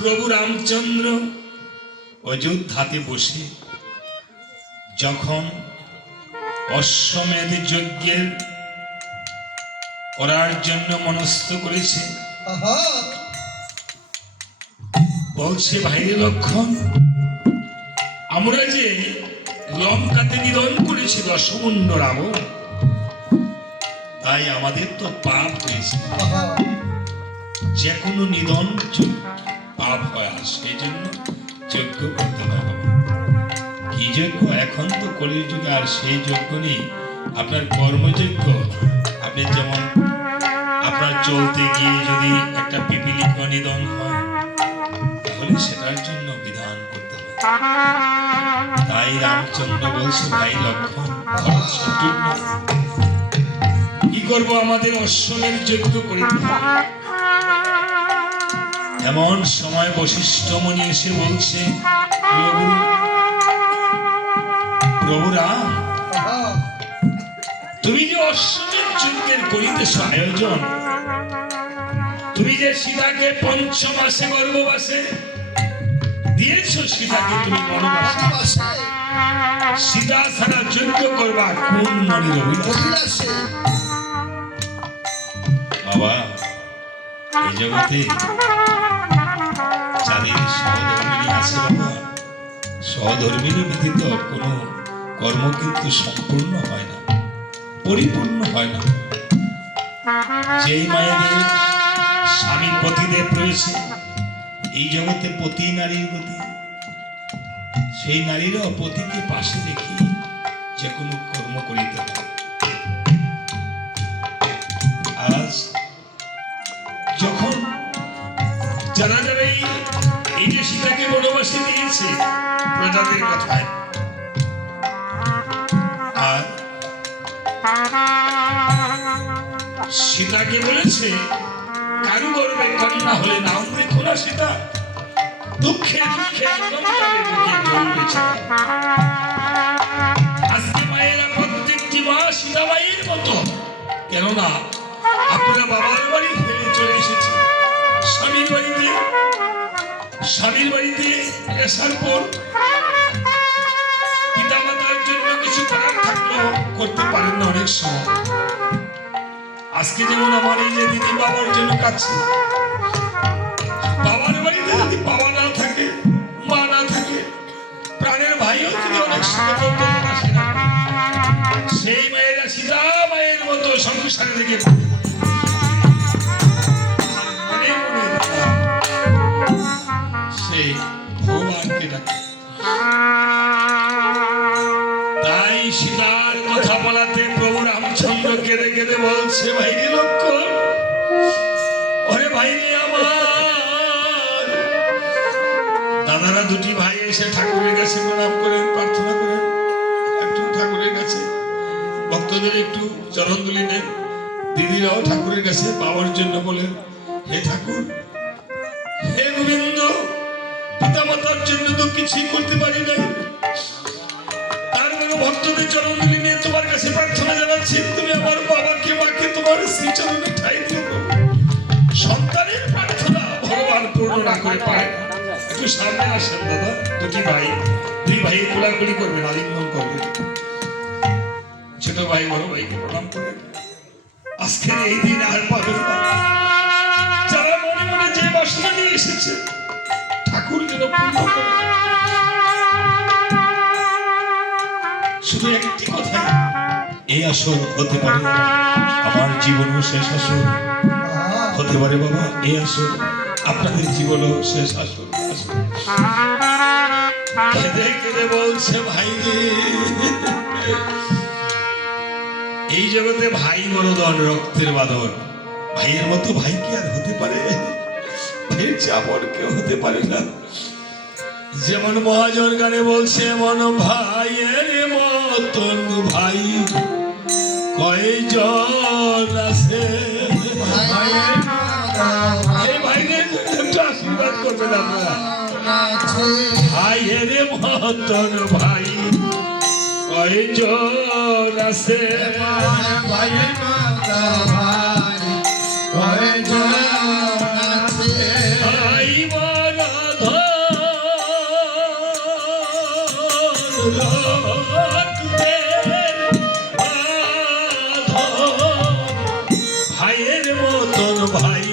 প্রভু রামচন্দ্র অযোধ্যাতে বসে যখন অশ্বমেধ যজ্ঞের করার জন্য মনস্থ করেছে, বলছে ভাইরে লক্ষণ, আমরা যে লঙ্কাতে নিধন করেছি দশমুণ্ড রাবণ, তাই আমাদের তো পাপ হয়েছে, যে কোনো নিধন পাপ হয়, আর সেই জন্য যজ্ঞ করতে হবে। কি যজ্ঞ? এখন তো কলির যুগে আর সেই যজ্ঞ নেই, আপনার কর্মযজ্ঞ। আপনি যেমন আপনার চলতে গিয়ে যদি একটা পিপিলিকা নিধন হয়, তাহলে সেটার জন্য বিধান করতে হবে। তাই রামচন্দ্র বলছে, ভাই লক্ষণ, কি করবো, আমাদের অশ্বমের যজ্ঞ করিতে হবে। এমন সময় বশিষ্ঠ মুনি এসে বলছে, প্রভু রাম, তুমি যে অশ্বমের যজ্ঞের করিতেছ আয়োজন, তুমি যে সীতাকে ৫ মাসে গর্ভবাসে দিয়েছ, সীতাকে তুমি বনবাসে, সীতা ছাড়া যজ্ঞ করবা কোন মনির অভিলাষে? বাবা, এই জগতে যাদের সহধর্মিনী আছে বাবা, সহধর্মিনী ব্যতীত কোনো কর্ম কিন্তু সম্পূর্ণ হয় না, পরিপূর্ণ হয় না। যেই মায়েদের স্বামী পতিদেব রয়েছে, এই জগতে পতি নারীর গতি, সেই নারীরাও পতিকে পাশে রেখে যে কোনো কর্ম করিতে হবে। আজ যখন যারা যারা এই যে সীতাকে বনবাসে দিয়েছে প্রজাদের কথায়, আর সীতাকে বলেছে কারু গর্বে কন্যা হলে নাম রেখো না সীতা, দুঃখে দুঃখে আজকে মায়েরা প্রত্যেকটি মা সীতা মায়ের মতো, কেননা আপনারা বাবার বাড়ি ফেলে চলে এসেছে স্বামীর বাড়িতে। স্বামীর বাড়িতে আসার পর পিতা মাতার জন্য কিছু করার থাকলেও করতে পারেন না অনেক সময়। আজকে যেমন আমার এই যে দিদি বাবার জন্য কাছে, বাবার বাড়িতে যদি বাবা না থাকে, মা না থাকে, প্রাণের ভাইও যদি অনেক সময় আসে না, সেই মায়েরা সীতা মায়ের মতো সংসারে থেকে সেই ভগবানকে ডাকে। তাই সীতার কথা বলাতে প্রভু রামচন্দ্র কেঁদে কেঁদে বলছে, ভাইরে লক্ষণ, ওরে ভাইরে আমার। দাদারা দুটি ভাই এসে ঠাকুরের কাছে প্রণাম করেন, প্রার্থনা করেন, একটু ঠাকুরের কাছে ভক্তদের একটু চরণধুলি নেন। দিদিরাও ঠাকুরের কাছে পাওয়ার জন্য বলেন, হে ঠাকুর, হে গোবিন্দ, পিতা মাতার জন্য তো কিছুই করতে পারি নাই, তারপরে ভক্তদের চরণধুলি নিয়ে তোমার কাছে প্রার্থনা জানাচ্ছি, তুমি আমার বাবাকে মাকে তোমার শ্রী চরণে ঠাঁই দিও। সন্তানের প্রার্থনা ভগবান পূর্ণ না করে পারে। একটু সামনে আসেন দাদা, দুটি ভাই, দুই ভাই কোলাকুলি করবেন, আলিঙ্গন করবেন, ছোট ভাই বড় ভাইকে প্রণাম করে আজকের এই দিন আর পাবেন না। যারা মনে মনে যে বাসনা নিয়ে এসেছে ঠাকুর যেন পূর্ণ করে। শুধু একটি কথা, এই আসর হতে পারে আমার জীবনও শেষ আসর, হতে পারে বাবা এই আসর আপনাদের জীবনও শেষ আসর। কেঁদে কেঁদে বলছে, ভাই রে, এই জগতে ভাই মরদন, রক্তের বাঁধন, ভাইয়ের মতো ভাই কি আর হতে পারে? ভাইয়ের চাপর কেউ হতে পারে না। যেমন মহাজন গানে বলছে, মন ভাইয়ের মতন ভাই কয়জন আছে। এই ভাইদের একটু আসুন, আশীর্বাদ করবেন আপনারা। ভাইয়ের মতন ভাই কয়জন আছে? ভাইয়ের মতন ভাই কয়জন আছে? ভাই বড় ভাইয়ের মতন ভাই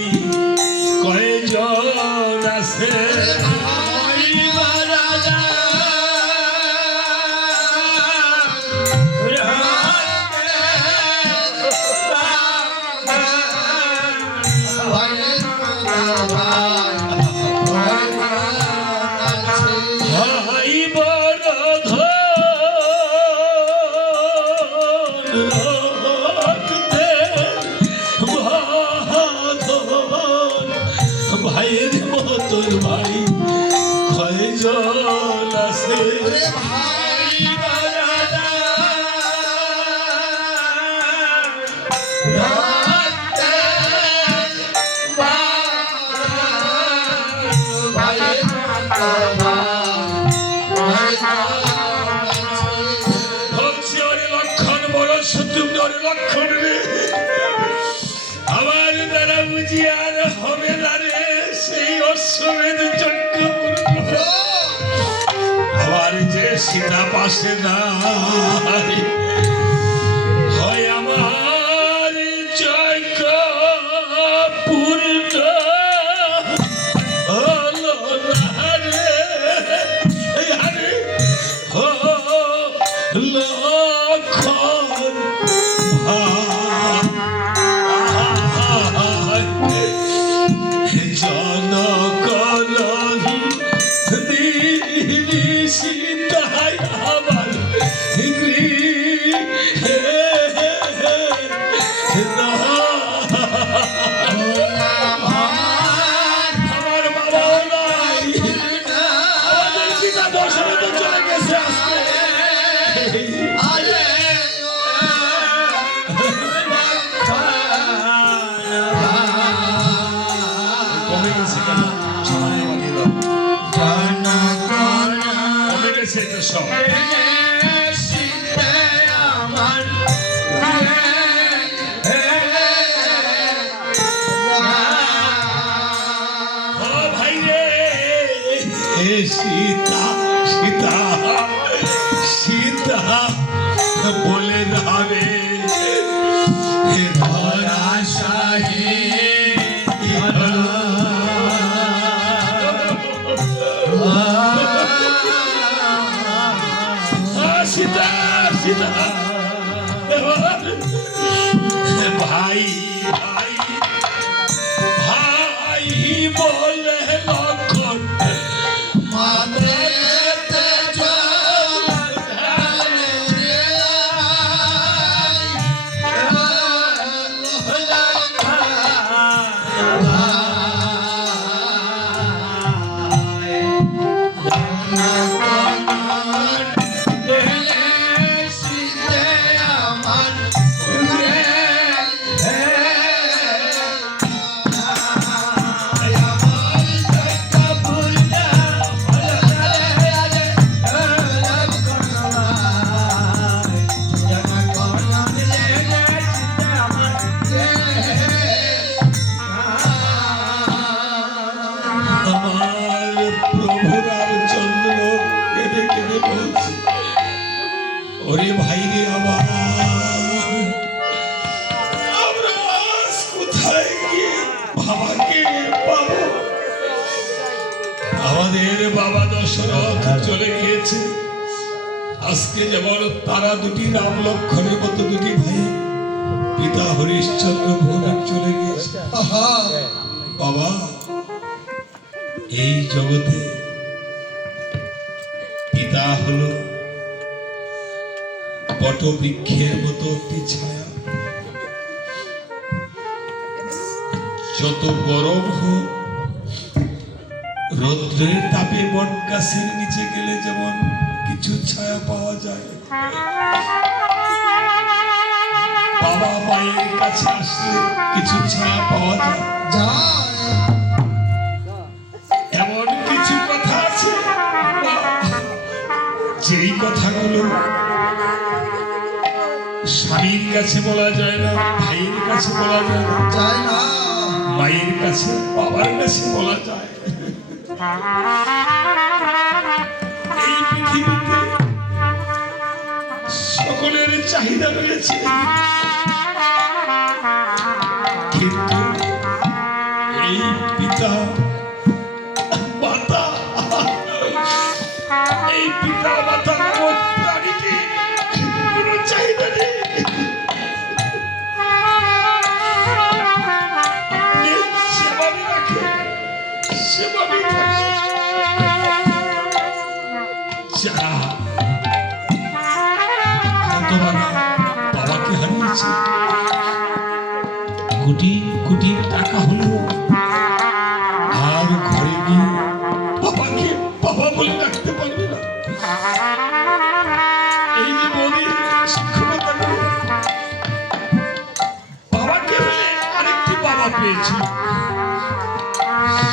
কয়জন আছে? ভাই বড় ভাইয়ের মতন ভাই কয়জন আছে? বলছি ওরে লক্ষণ বড় শত্রুঘ্ন ওরে লক্ষণ রে, আমার দ্বারা বুঝি আর হবে না রে সেই অশ্বমেধ যজ্ঞ করব। আমার যে সীতা পাশে নাই, হয় আমার যজ্ঞ পূর্ণ হলো না রে, আরে লক্ষণ জনকরণ দিলি সীতায় আমার গৃহে আমার বাবাও নাই, আমাদের পিতা দশরথ চলে গেছে আজকে। কমে গেছে কেন? সময় বানিয়ে দাও। কমে গেছে এটা সব। ও ভাই রে, সীতা সীতা সীতা বলে যাবে ধরা শাহী সীতা সীতা ভাই ভাই ভাই বলে লক্ষণ ওরে ভাই রে, আমার আমরা আজ কোথায় গিয়ে বাবাকে পাবো? আমাদের বাবা দশরথ চলে গিয়েছে, আজকে যেমন তারা দুটি রাম লক্ষণের মতো দুটি ভাই পিতা হরিশ্চন্দ্র ভৌমিক চলে গিয়েছে। বাবা, এই জগতে পিতা হলো বটবৃক্ষের মতো একটি ছায়া, যত গরম হোক রৌদ্রের তাপে বট গাছের নিচে গেলে যেমন কিছু ছায়া পাওয়া যায়, বাবা মায়ের কাছে আসলে কিছু ছায়া পাওয়া যায়। যেই কথাগুলো স্বামীর কাছে বলা যায় না, ভাইয়ের কাছে বলা যায় না, চাই না মায়ের কাছে বাবার কাছে বলা যায়। এই পৃথিবীতে সকলের চাহিদা রয়েছে, কিন্তু এই পিতা মাতা, এই পিতা মাতা নামক প্রাণীটি কোনো চাহিদা নেই। সেভাবে রাখে, সেভাবে থাকে। যারা হতভাগা বাবাকে হারিয়েছে, কোটি কোটি টাকা হলো, আর ঘরে গিয়ে বাবাকে বাবা বলে ডাকতে পারবে না। এই যে বলি শিক্ষকতা করে বাবাকে বলে আরেকটি বাবা পেয়েছি,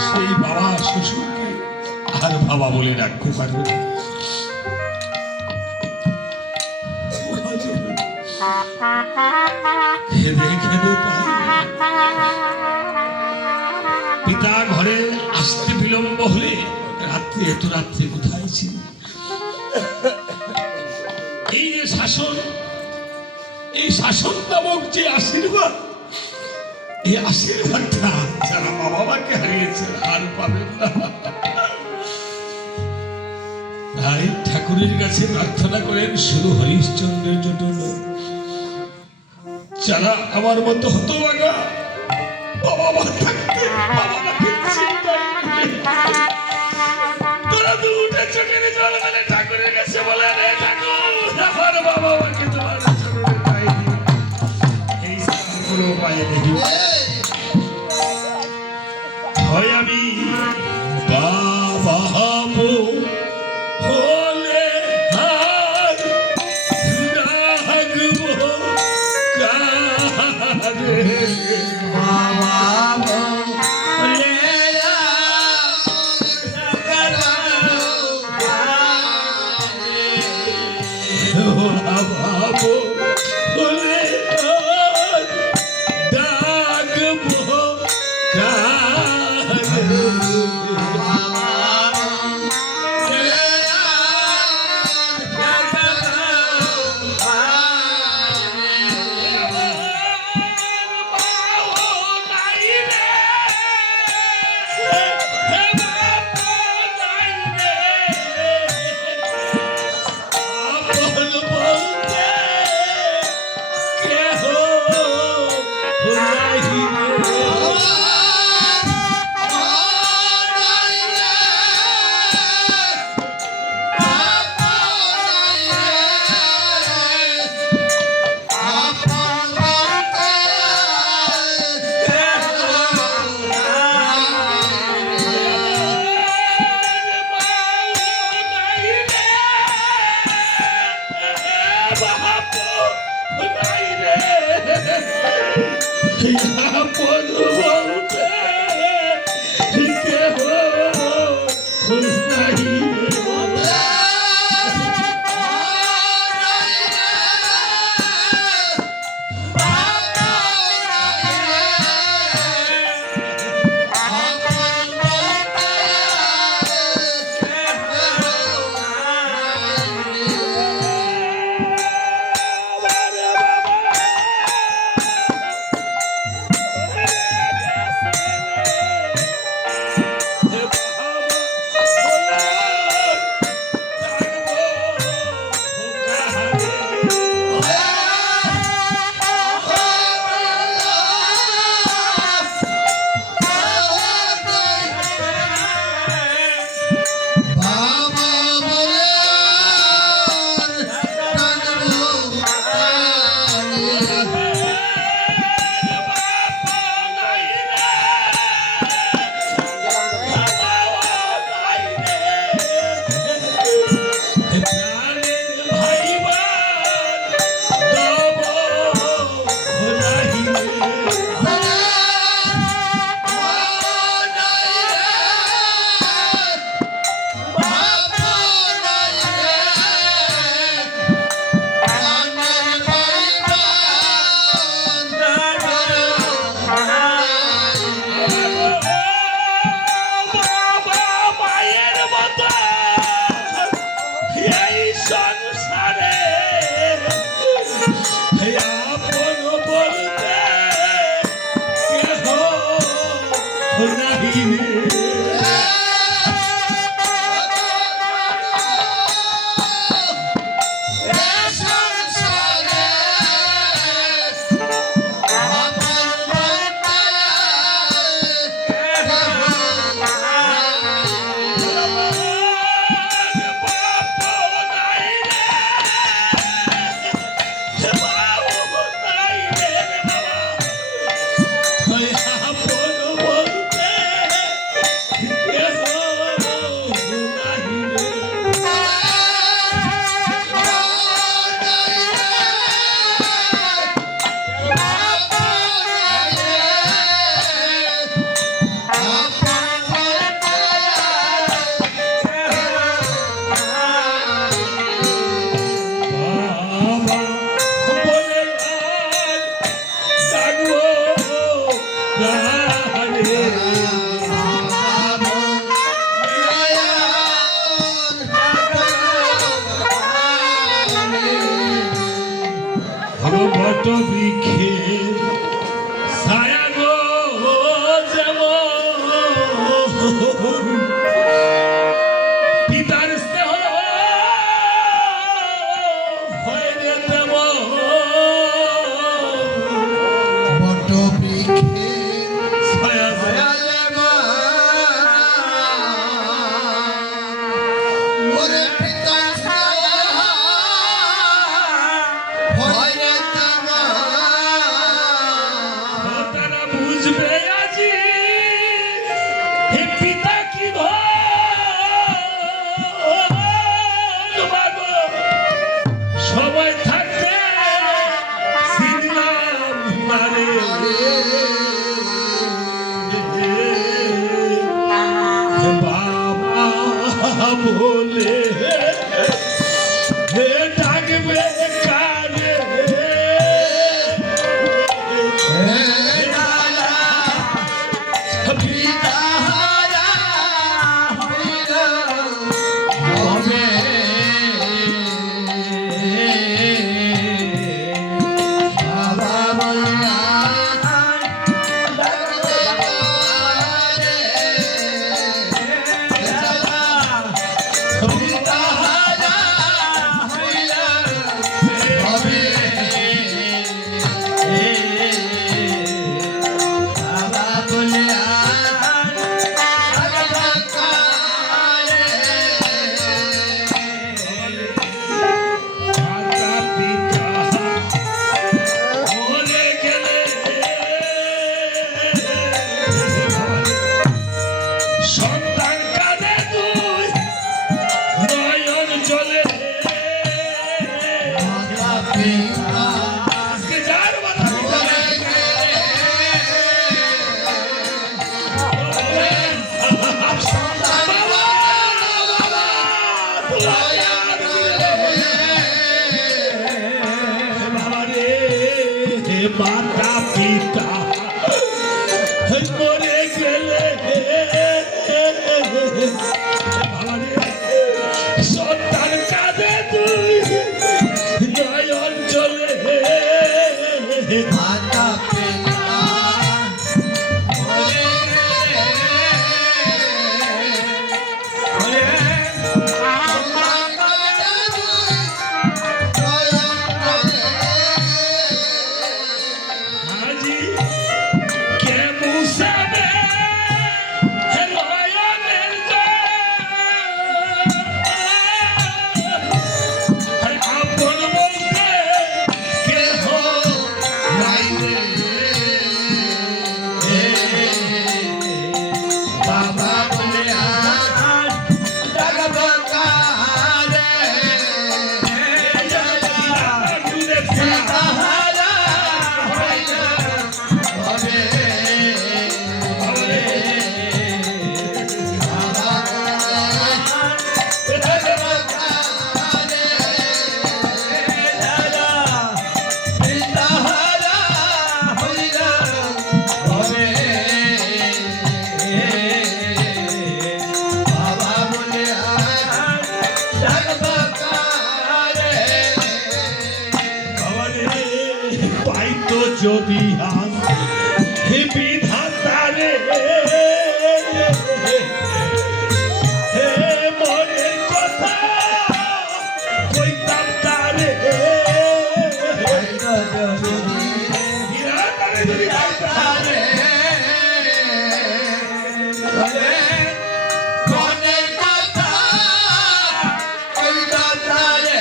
সেই বাবা শ্বশুরকে আর বাবা বলে ডাকতে পারবে না। খেদে খেদে পাই পিতা ঘরে আসতে বিলম্ব হলে রাত্রে, এত রাত্রে কোথায় ছিল? এই যে শাসন, এই শাসন নামক যে আশীর্বাদ, এই আশীর্বাদটা যারা বাবা মাকে হারিয়েছে আর পাবেন না। তাই ঠাকুরের কাছে প্রার্থনা করেন শুধু হরিশ্চন্দ্রের জন্য, যারা আমার মতো হতভাগা বাবা মা থাকতে বাবা মাকে চিন্তায় তোরা দুটো চোখের জল মানে ঠাকুরের কাছে বলে, রে ঠাকুর আমার বাবা মাকে তোমার চরণে পাইনি, এই কোনো উপায় নেই। হয় আমি বাবা হবো হলে আর রাখবো কারে, বাবা বলে ভাবো বলে ডাকবো কারে, বাবা বলে হে ডাকবে কারে মাতা পিতা মরে গেলে সন্তান কাঁদে তুই নয়ন চলে মাতা পিতা যদি হাস বিধাতারে হে মনের কথা কইতাম তারে বিধাতারে যদি তারে মনের কথা কইতাম তারে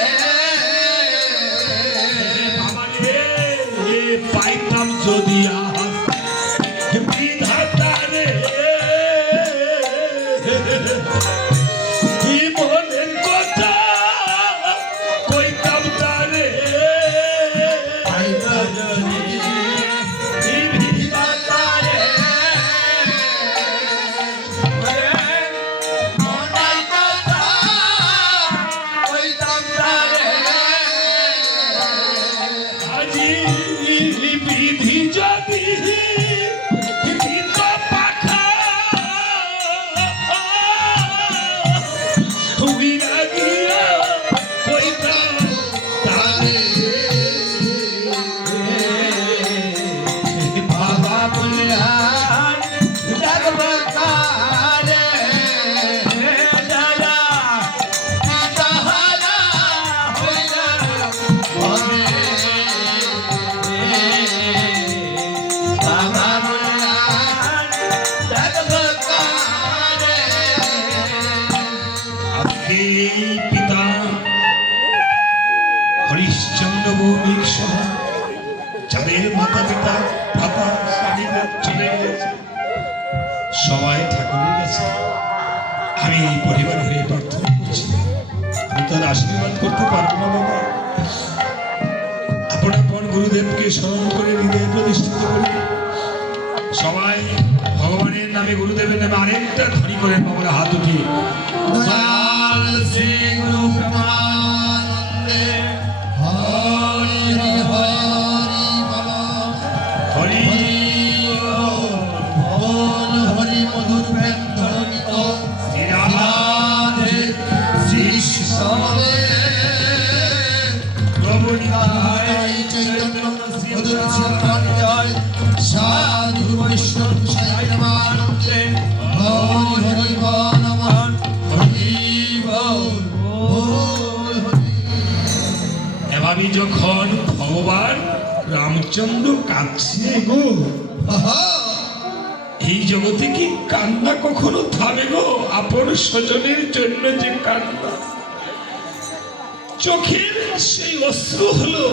পাইতাম যদি আহাস বিধাতারে মনের কথা কইতাম তারে বিধি যদি পাখা উড়িয়া গিয়া কইতাম তারে বাবা বলিয়া ডাকব কারে দাদা পিতাহারা হইলা হবে বাবা বলিয়া ডাকব কারে আজকে পিতা হরিশ্চন্দ্র ভৌমিক সহ যাদের মাতা পিতা ভাতা স্বামীরা চলে গেছে সবাই ঠাকুরের কাছে আমি এই পরিবার হয়ে প্রার্থনা করছি আমি তার আশীর্বাদ করতে পারবো না বাবা আপন আপন গুরুদেবকে স্মরণ করে হৃদয়ে প্রতিষ্ঠিত করে সবাই ভগবানের নামে গুরুদেবের নামে আরেকটা ধ্বনি করেন বাবারা হাত উঠিয়ে দয়াল শ্রী গুরু প্রেমানন্দে হরি হরি বল হরি বল হরি মধুর প্রেম ধ্বনিত রাধে শ্রী প্রভু নিতাই চৈতন্য মধুর শ্রীমান জয় সাধু বৈষ্ণব সাই প্রেমানন্দে হরি হরি বল নমঃ হরি বল বল হরি। এভাবে যখন ভগবান রামচন্দ্র কাঁদছে গো, আহা এই জগতে কি কান্না কখনো থামে গো? আপন স্বজনের জন্য যে কান্না, চোখের সেই অশ্রু হলো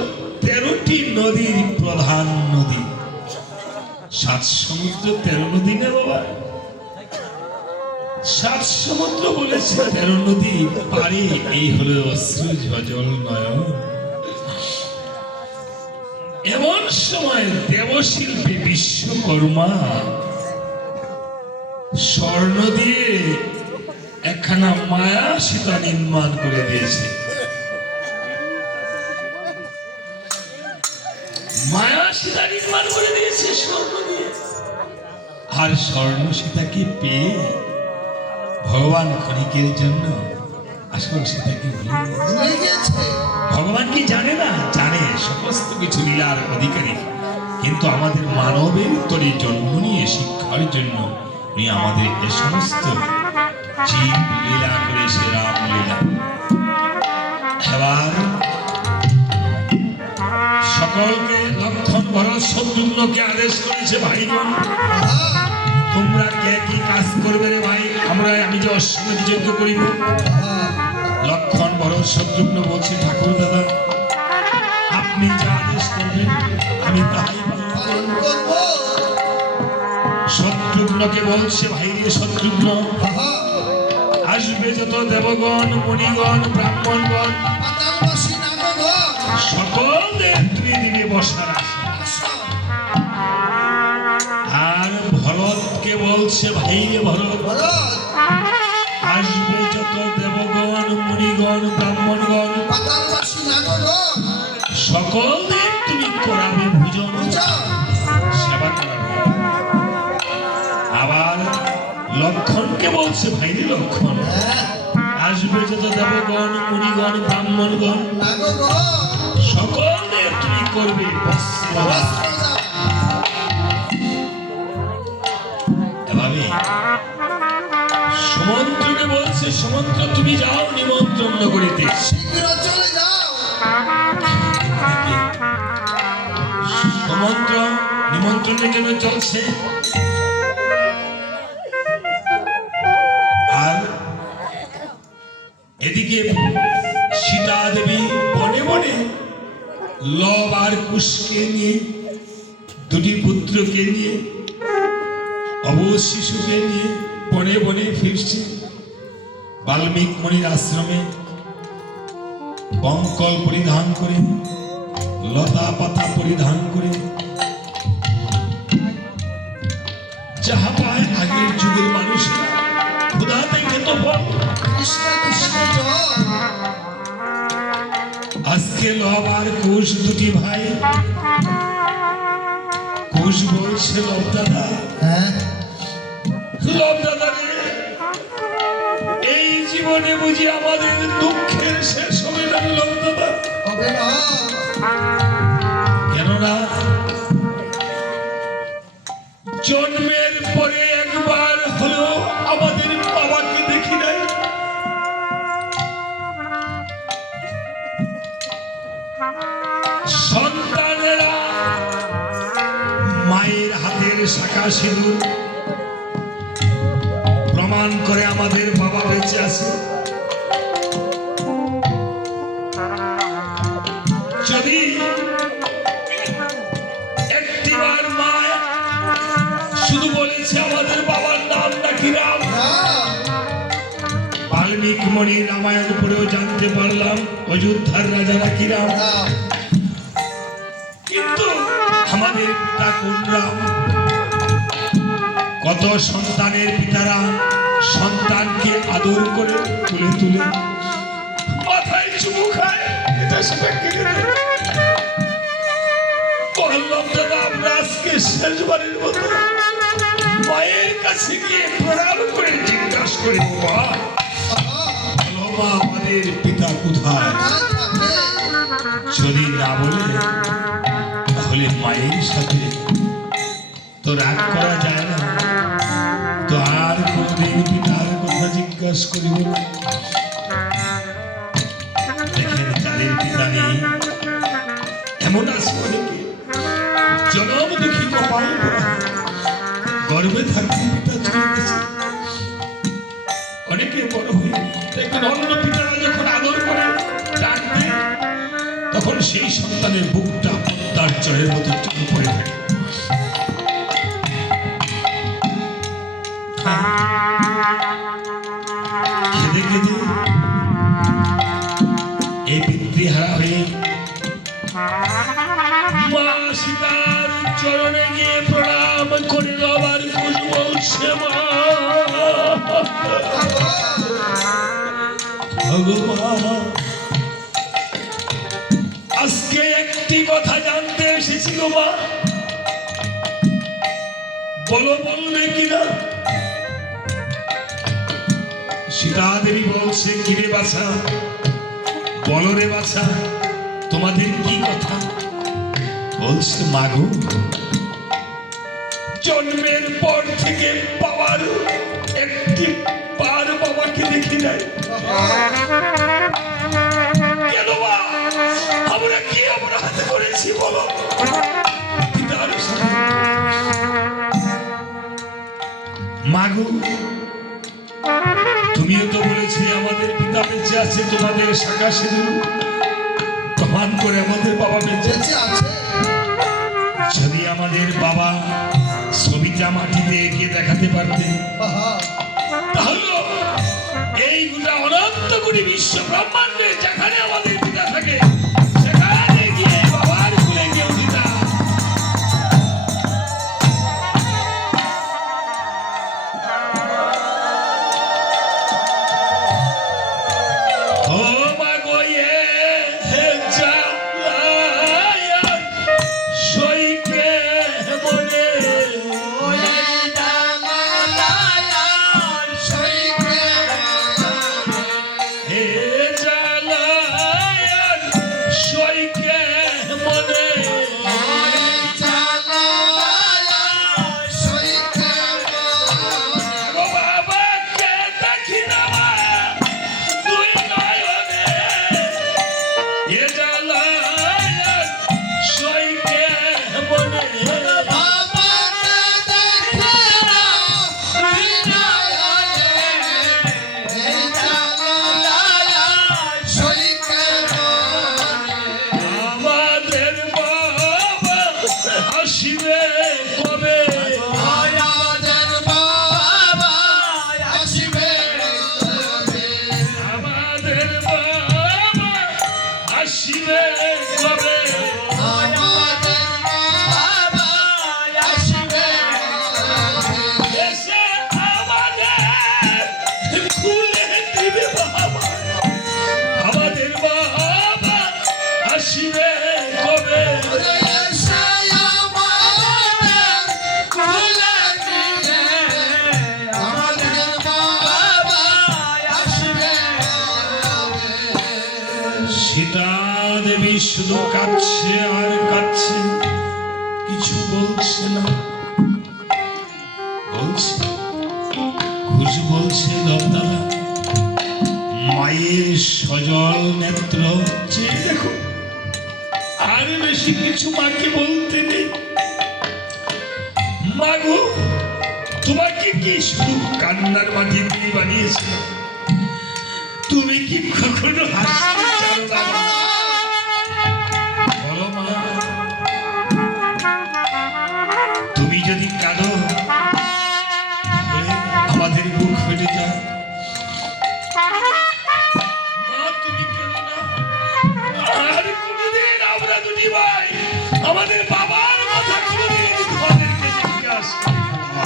13টি নদীর প্রধান নদী। 7 সমুদ্র 13 নদী না বাবা? 7 সমুদ্র বলেছে 13 নদী পারে, এই হলো অশ্রু ঝজল নয়ন। এমন সময় দেবশিল্পী বিশ্বকর্মা স্বর্ণ দিয়ে একখানা মায়া সীতা নির্মাণ করে দিয়েছে। মায়া সীতা নির্মাণ করে দিয়েছে স্বর্ণ দিয়ে। আর স্বর্ণ সীতাকে পেয়ে ভগবান ক্ষণিকের জন্য আসল সীতাকে ভুলে গেছে। ভুলে গেছে ভগবান কি জানে না? জানে, সমস্ত কিছু লীলার অধিকারী। কিন্তু আমাদের মানবের তরে জন্ম নিয়ে শিক্ষার জন্য উনি আমাদের এ সমস্ত জীব লীলা করেছে, রাম লীলা। এবার সকলকে লক্ষণ ভরত শত্রুঘ্নকে আদেশ করেছে, ভাইগণ তোমরা কে কি কাজ করবে রে ভাই? আমি যে অশ্বমেধ যজ্ঞ করিব। লক্ষণ ভরত শত্রুঘ্ন বলছে, ঠাকুর দাদা আপনি যা আদেশ করবেন আমি তাই পালন পালন করব। করব। শত্রুঘ্নকে বলছে, ভাই রে শত্রুঘ্ন, আহা আসবে যত দেবগণ মুনিগণ ব্রাহ্মণগণ পাতালবাসী নাগগণ সকলদের তুমি দিবে বসার আসন। আর ভরতকে বলছে, ভাই রে ভরত, ভরত আসবে যত দেবগণ মুনিগণ ব্রাহ্মণগণ পাতালবাসী নাগগণ সকলদের তুমি করাবে ভোজন, পূজা সেবা করাবে। আবার লক্ষণকে বলছে, ভাই রে লক্ষণ, আসবে যত দেবগণ মুনিগণ ব্রাহ্মণগণ নাগগণ সকলদের তুমি করবে বস্ত্রদান। বস্ত্রদান। এভাবে সমন্ত্রকে বলছে, সমন্ত্র তুমি যাও নিমন্ত্রণ করিতে। শীঘ্র চলে যাও। সমন্ত্র নিমন্ত্রণের জন্য চলছে। আর এদিকে সীতা দেবী বনে বনে লব আর কুশকে নিয়ে, 2টি পুত্রকে নিয়ে, অবশ শিশুকে নিয়ে বনে বনে ফিরছে। বাল্মীক মুনির আশ্রমে বঙ্কল পরিধান করে, লতা পাতা পরিধান করে, যাহা পায় আগের যুগের মানুষেরা ক্ষুধাতে খেত ফল। কৃষ্ণ কৃষ্ণ জয়। আজকে লব আর কুশ 2টি ভাই। কুশ বলছে, লব দাদা, হ্যাঁ লব দাদা রে, এই জীবনে বুঝি আমাদের দুঃখের শেষ হবে না লব দাদা। হবে না। কেননা জন্মের পরে একবার হলো আমাদের বাবাকে দেখি নাই। সন্তানেরা মায়ের হাতের শাখা সিঁদুর প্রমাণ করে আমাদের বাবা বেঁচে আছে। যদি একটিবার মা শুধু বলেছে আমাদের বাবার নাম নাকি রাম, বাল্মীক মণি রামায়ণ পড়েও জানতে পারলাম অযোধ্যার রাজা নাকি রাম। কিন্তু আমাদের পিতা কোন রাম? কত সন্তানের পিতারা সন্তানকে আদর করে তুলে তুলে মাথায় চুমু খায়, এটা সেটা কেড়ে নেয়। বললাম দাদা, আমরা আজকে শেষবারের মতো মায়ের কাছে গিয়ে প্রণাম করে জিজ্ঞাসা করি, মা বলো মা, আমাদের পিতা কোথায়? যদি না বলে তাহলে মায়ের সাথে তো রাগ করা যায় না, তো আর কোনদিন পিতার কথা জিজ্ঞাসা করিব না। দেখেন, যাদের পিতা নেই এমন আছে অনেকে, জনম দুঃখী কপাল পোড়া, গর্বে থাকতে পিতা চলে গেছে। অনেকে বড় হয়ে দেখবেন অন্য পিতারা যখন আদর করে ডাকবে, তখন সেই সন্তানের বুকটা পদ্মার চরের মতো চলে পড়ে থাকে। খেদে খেদে এই পিতৃহারা হয়ে মা সীতার চরণে গিয়ে প্রণাম করে আবার কুশ বলছে, মা ভগবান, আজকে একটি কথা জানতে এসেছিল মা, বলো বলবে কিনা? সীতা দেবী বলছে, কিরে বাছা, বলো রে বাছা, তোমাদের কি কথা? বলছে, মাগো, জন্মের পর থেকে বাবার একটি বার বাবাকে দেখি নাই। কেন মা, আমরা কি অপরাধ করেছি বলো? পিতার সাথে মাগো, তুমিও তো বলেছি আমাদের পিতা বেঁচে আছে, তোমাদের শাখা সিঁদুর প্রমাণ করে আমাদের বাবা বেঁচে আছে। যদি আমাদের বাবা ছবিটা মাটিতে এঁকে দেখাতে পারতেন, তাহলে এই গোটা অনন্ত কোটি বিশ্ব ব্রহ্মাণ্ডে যেখানে আমাদের পিতা থাকে সেখানে গিয়ে বাবার কুলে গিয়ে উঠিতাম। ও মা গো, সইকে মনে আসিবে কবে? আমাদের বাবা আসিবে কবে? আমাদের বাবা আসিবে কবে? আমাদের বাবা আসিবে কবে? এসে আমাদের খুলে দিবে বাবা। আমাদের বাবা আসিবে কবে? সীতা দেবী শুধু কাঁদছে আর কাঁদছে, কিছু বলছে না। বলছে, ঘুষ বলছে, লবদাদা, মায়ের সজল নেত্র চেয়ে দেখো, আর বেশি কিছু মাকে বলতে নেই। মাগো, তোমাকে কি শুধু কান্নার মাটি দিয়ে বানিয়েছিল? তুমি কি কখনো হাসতে চাও না? বলো মা, তুমি যদি কাঁদো তাহলে আমাদের বুক ফেটে যায়। মা, তুমি কেঁদো না। আর কোনদিন আমরা দুটি ভাই আমাদের বাবার কথা কোনদিন তোমাদেরকে জিজ্ঞাসা করি না।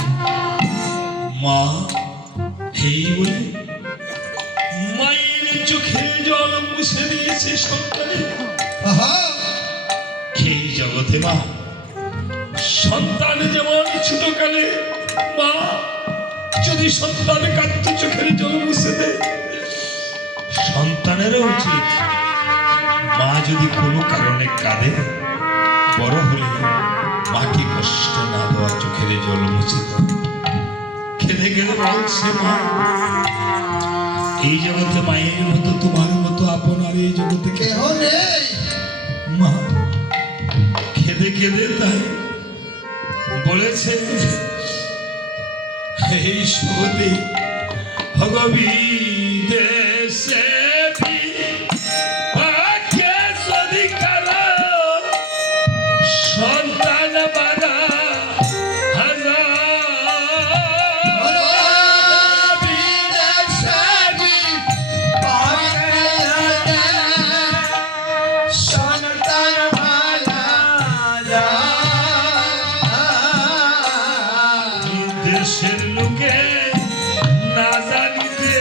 এই বলে মায়ের চোখের জল মুছে দিয়েছে সন্তানের। আহা এই জগতে মা সন্তান যেমন ছোটকালে মা যদি সন্তান কাঁদত চোখের জল মুছে দেয়, সন্তানেরও উচিত মা যদি কোনো কারণে কাঁদে বড় হলে মাকে কষ্ট না দেওয়া, চোখের জল মুছে দেওয়া। খেলে গেলে বলছে মা এই জগতে মায়ের মতো তোমার মতো আপন আর এই জগতে কেহ নেই। মা খেদে খেদে তাই বলেছে এই সুদে ভগবী দেশে সন্তান বারা দেশের লোকে না জানিতে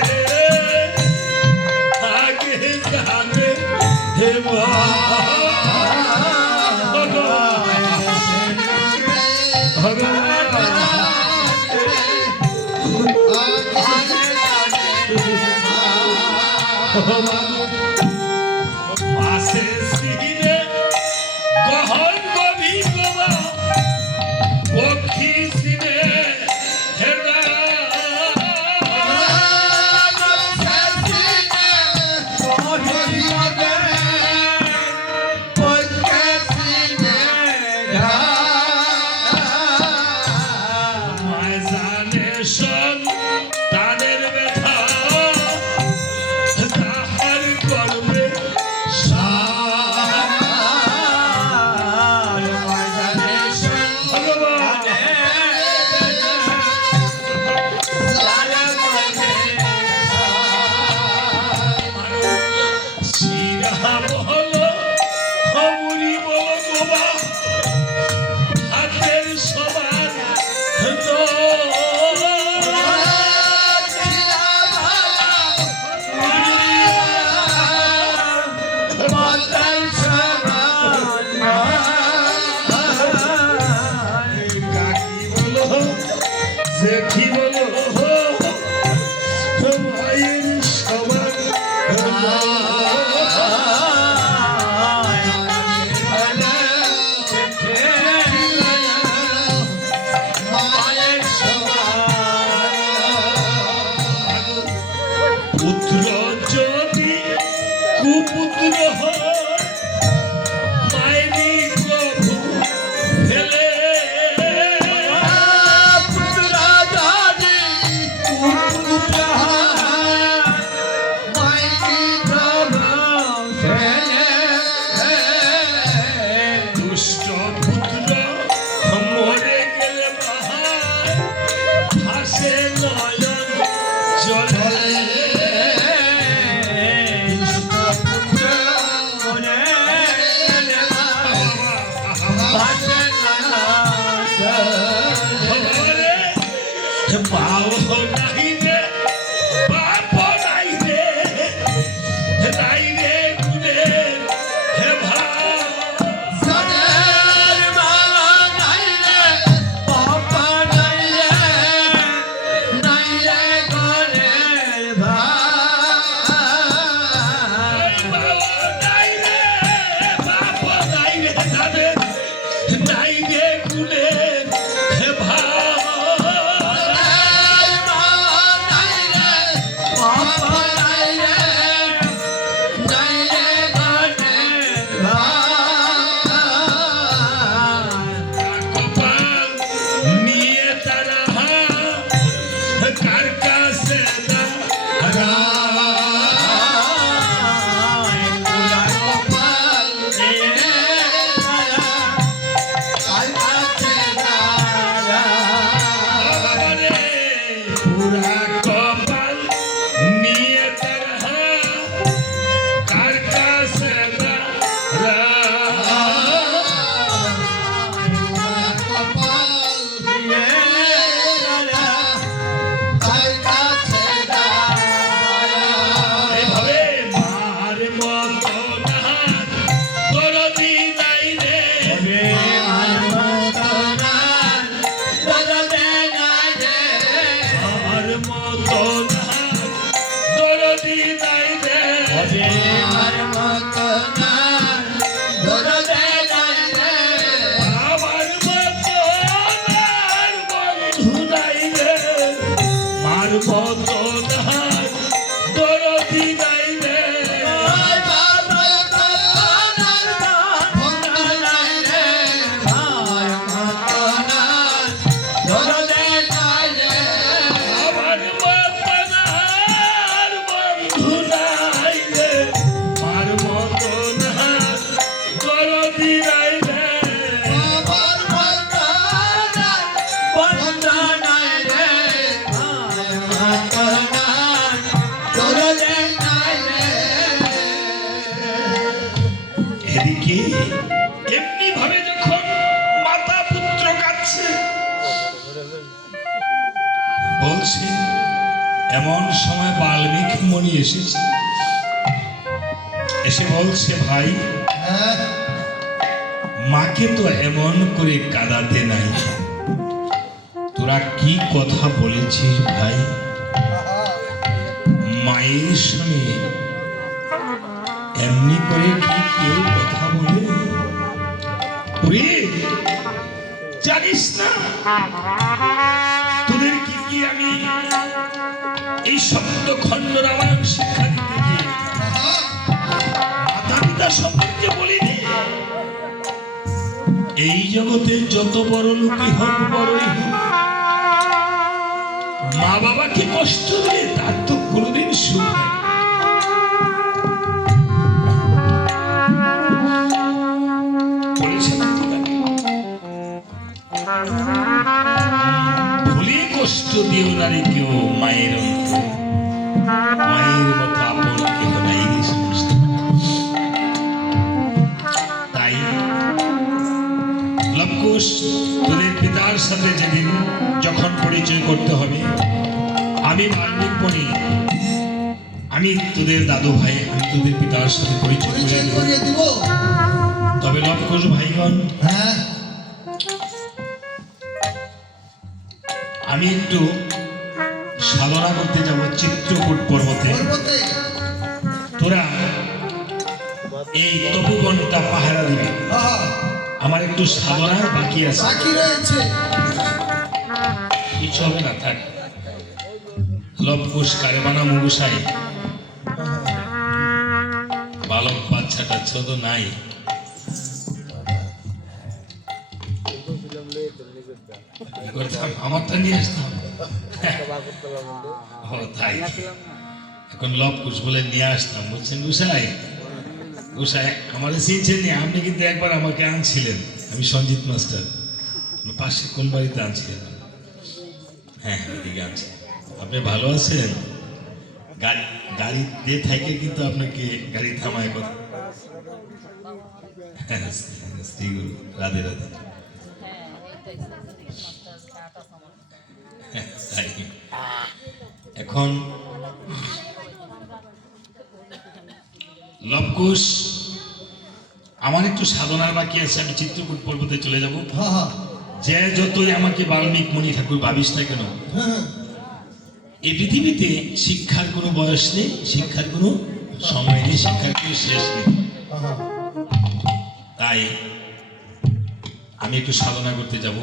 আগে জানে হে মাসে সিনে গহন গভীর গোবা পক্ষী সিনে তাদের ব্যথা তাহার করবে শিরা বলো খবরি বলো গোবা হাতের সবার কি বলো ভাইয়ের সবার পুত্র যদি কুপুত্র হয় মায়েরই প্রভু ফেলে দুষ্ট পুত্র মরে গেলে ভাসে নয়ন জলে দরদি নাই রে আর মতো না দরদে নাই রে আমার মতো আর বন্ধু নাই রে মার মতো নাই দরদি নাই রে আর মতো না বন্ধু নাই রে আর মতো না দরদে নাই রে আমার মতো আর বন্ধু নাই রে মার মতো নাই দরদি নাই রে আমার মতো না বন্ধু নাই রে আর মতো না দরদে নাই রে এদিকে এমনি ভাবে যখন মাতা পুত্র কাঁদছে বলছে এমন সময় বাল্মীকি মণি এসেছে এসে বলছে ভাই হ্যাঁ মাকে তো এমন করে কাঁদাতে নাই তোরা কি কথা বলেছিস ভাই মায়ের সঙ্গে এমনি করে কি কেউ কথা বলে ওরে জানিস না তোদের কি আমি এই শব্দ খণ্ড রামায়ণ শিক্ষা দিতে গিয়ে মাতা পিতা সম্পর্কে বলিনি এই জগতে যত বড় লোকই হোক বড়ই হোক মা বাবাকে কষ্ট দিয়ে তার তো কোনোদিন সুখ হয় না। বলেছে না ঠিক আছে? ভুলে কষ্ট দিও নারী কেউ মায়ের অন্তরে। মায়ের মতো আপন কেহ নাই রে সমস্ত। তাই লবকুশ তোদের পিতার সাথে যেদিন যখন পরিচয় করতে হবে আমি বাল্মীক মণি আমি তোদের দাদু ভাই আমি তোদের পিতার সাথে পরিচয় করে পরিচয় দেব। করিয়ে দিব তবে লবকুশ ভাইগণ হ্যাঁ আমি একটু সাধনা করতে যাব চিত্রকূট পর্বতে পর্বতে তোরা এই তপোবনটা পাহারা দিবি হ্যাঁ আমার একটু সাধনার বাকি আছে বাকি রয়েছে কিছু হবে না থাক লবকুশ কারেবানা মুগুসাই বালক বাচ্চাটা ছোট নাই কি করতাম? আমারটা নিয়ে আসতাম ও তাই এখন লবকুশ বলে নিয়ে আসতাম বলছেন গুসাই গুসাই আমাদের চিনছেন নি আপনি কিন্তু একবার আমাকে আনছিলেন আমি সঞ্জিত মাস্টার পাশে কোন বাড়িতে আনছিলেন হ্যাঁ ওইদিকে আনছি আপনি ভালো আছেন গাড়ি দিয়ে থাকে কিন্তু আপনাকে গাড়ি থামায় কথা হ্যাঁ, শ্রীগুরু রাধে রাধে হ্যাঁ, তাই। এখন লবকুশ আমার একটু সাধনার বাকি আছে আমি চিত্রকূট পর্বতে চলে যাব হ্যাঁ হ্যাঁ যে যতই আমাকে বাল্মীকি মণি ঠাকুর ভাবিস না কেন হ্যাঁ এই পৃথিবীতে শিক্ষার কোনো বয়স নেই শিক্ষার কোনো সময় নেই শিক্ষার কোনো শেষ নেই হ্যাঁ তাই আমি একটু সাধনা করতে যাব